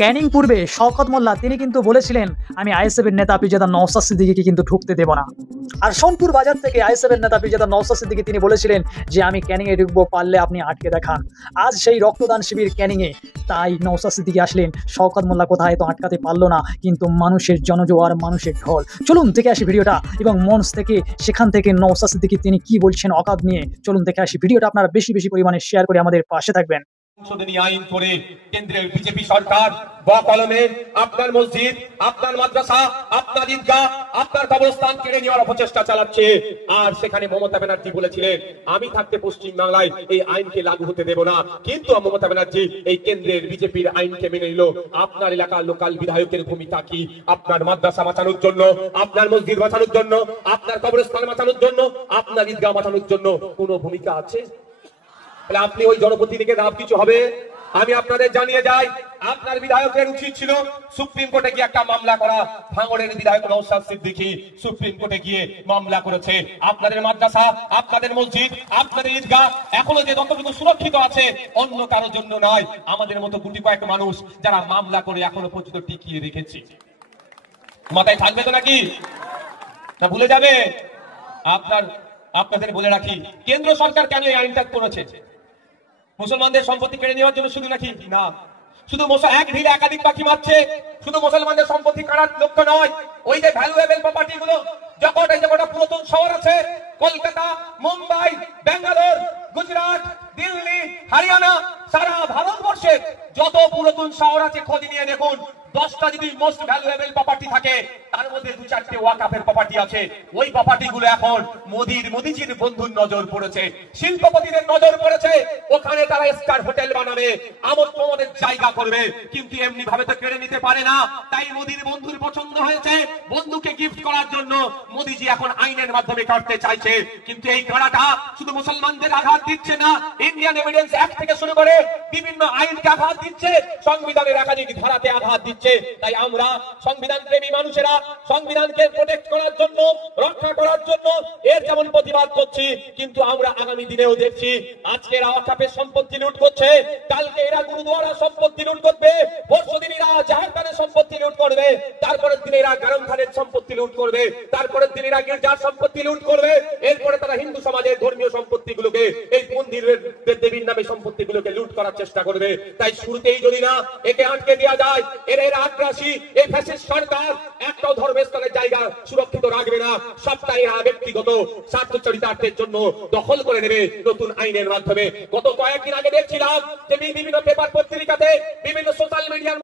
ক্যানিং পূর্বে শওকত মোল্লা তিনি কিন্তু বলেছিলেন আমি আইএসএফের নেতা পীরজাদা নওশাদ সিদ্দিকীকে কিন্তু ঢুকতে দেব না। আর সোনপুর বাজার থেকে আইএসএফের নেতা পীরজাদা নওশাদ সিদ্দিকী তিনি বলেছিলেন যে আমি ক্যানিং এ ঢুকবো, পারলে আপনি আটকে দেখান। আজ সেই রক্তদান শিবির ক্যানিং এ, তাই নওশাদ সিদ্দিকী আসলেন, শওকত মোল্লা কোথায় তো আটকাতে পারলো না, কিন্তু মানুষের জনজোয়ার, মানুষের ঢল। চলুন দেখে আসি ভিডিওটা এবং মঞ্চ থেকে সেখান থেকে নওশাদ সিদ্দিকী তিনি কি বলছেন অকাদ নিয়ে। চলুন দেখে আসি ভিডিওটা, আপনারা বেশি বেশি পরিমাণে শেয়ার করে আমাদের পাশে থাকবেন। সংশোধনী আইন করে কেন্দ্রের বিজেপি সরকার বকলমে আপনার মসজিদ, আপনার মাদ্রাসা, আপনার ঈদগাহ, আপনার কবরস্থান কেড়ে নেওয়ার অপচেষ্টা চালাচ্ছে। আর সেখানে মমতা ব্যানার্জি বলেছিলেন আমি থাকতে পশ্চিম বাংলায় এই আইনকে লাগু হতে দেব না, কিন্তু মমতা ব্যানার্জি এই কেন্দ্রের বিজেপির আইনকে মেনে নিল। আপনার এলাকার লোকাল বিধায়কের ভূমিকা কি? আপনার মাদ্রাসা বাঁচানোর জন্য, আপনার মসজিদ বাঁচানোর জন্য, আপনার কবরস্থান বাঁচানোর জন্য, আপনার ঈদগাহ বাঁচানোর জন্য কোনো ভূমিকা আছে? আপনি ওই জনপ্রতিনিধিকে লাভ কিছু হবে? আমি আপনাদের জানিয়ে যাই, আপনার বিধায়কের উচিত ছিল সুপ্রিম কোর্টে গিয়ে একটা মামলা করা। ভাঙড়ের বিধায়ক নওশাদ সিদ্দিকী সুপ্রিম কোর্টে গিয়ে মামলা করেছে। আপনাদের মাদ্রাসা, আপনাদের মসজিদ, আপনাদের ঈদগাহ এখনো যে যতটুকু সুরক্ষিত আছে অন্য কারোর জন্য নয়, আমাদের মতো গুটি কয়েক মানুষ যারা মামলা করে এখনো পর্যন্ত টিকিয়ে রেখেছি। মাথায় থাকবে তো নাকি? না ভুলে যাবে? আপনাদের বলে রাখি, কেন্দ্র সরকার কেন এই আইনটা করেছে? মুসলমানদের সম্পত্তি কেড়ে নেওয়ার জন্য শুধু নাকি? না, শুধু এক ঢিলে একাধিক পাখি মারছে। শুধু মুসলমানদের সম্পত্তি কাড়ার লক্ষ্য নয়, ওই যে ভ্যালুয়েবল প্রপার্টি গুলো যখন এই যে পুরাতন শহর আছে, কলকাতা, মুম্বাই, বেঙ্গালোর, গুজরাট, দিল্লি, হরিয়ানা, সারা ভারতবর্ষে যত পুরাতন শহর আছে খোঁজ নিয়ে দেখুন, 10টা যদি মোস্ট ভ্যালুয়েবল প্রপার্টি থাকে তার মধ্যে 2-4টে ওয়াকফের প্রপার্টি আছে। ওই প্রপার্টি গুলো এখন মোদিজির বন্ধুর নজর পড়েছে, শিল্পপতিদের নজর পড়েছে। ওখানে তারা স্টার হোটেল বানাবে, আমোদ প্রমোদের জায়গা করবে, কিন্তু এমনি ভাবে তো কেড়ে নিতে পারে না। তাই মোদির বন্ধুর পছন্দ হয়েছে, বন্ধুকে গিফট করার জন্য মোদিজি এখন আইনের মাধ্যমে কাটতে চাইছে। কিন্তু এই কাড়াটা শুধু মুসলমানদের আঘাত দিচ্ছে না, ইন্ডিয়ান এভিডেন্স অ্যাক্ট থেকে শুরু করে বিভিন্ন আইনকে আঘাত দিচ্ছে, সংবিধানের একাধিক ধারাতে আঘাত দিচ্ছে। তাই আমরা সংবিধান প্রেমী মানুষেরা সংবিধানকে প্রোটেক্ট করার জন্য, রক্ষা করার জন্য এর যেমন প্রতিবাদ করছি, কিন্তু আমরা আগামী দিনেও দেখছি আজকে এরা ওয়াকফের সম্পত্তি লুট করছে, কালকে এরা গুরুদুয়ারা সম্পত্তি লুট করবে, পরশুদিন এরা জাহেরখানের সম্পত্তি লুট করবে, তারপরের দিন এরা গরম খানের সম্পত্তি লুট করবে, তারপরের দিন এরা গির্জার সম্পত্তি লুট করবে, এরপরে তারা হিন্দু সমাজের ধর্মীয় সম্পত্তিগুলোকে, এই মন্দিরের দেবীর নামে সম্পত্তিগুলোকে লুট করার চেষ্টা করবে। তাই শুরুতেই যদি না একে আটকে দেওয়া যায়, এরা আগ্রাসী এই ফ্যাসিস্ট সরকার একটাও ধর্মস্থলের জায়গা সুরক্ষিত রাখবে না। সবটাই ব্যক্তিগত স্বার্থ চরিতার্থের জন্য দখল করে নেবে নতুন আইনের মাধ্যমে। গত কয়েকদিন আগে দেখছিলাম যে বিভিন্ন পেপার পত্রিকাতে, বিভিন্ন সোশ্যাল মিডিয়ার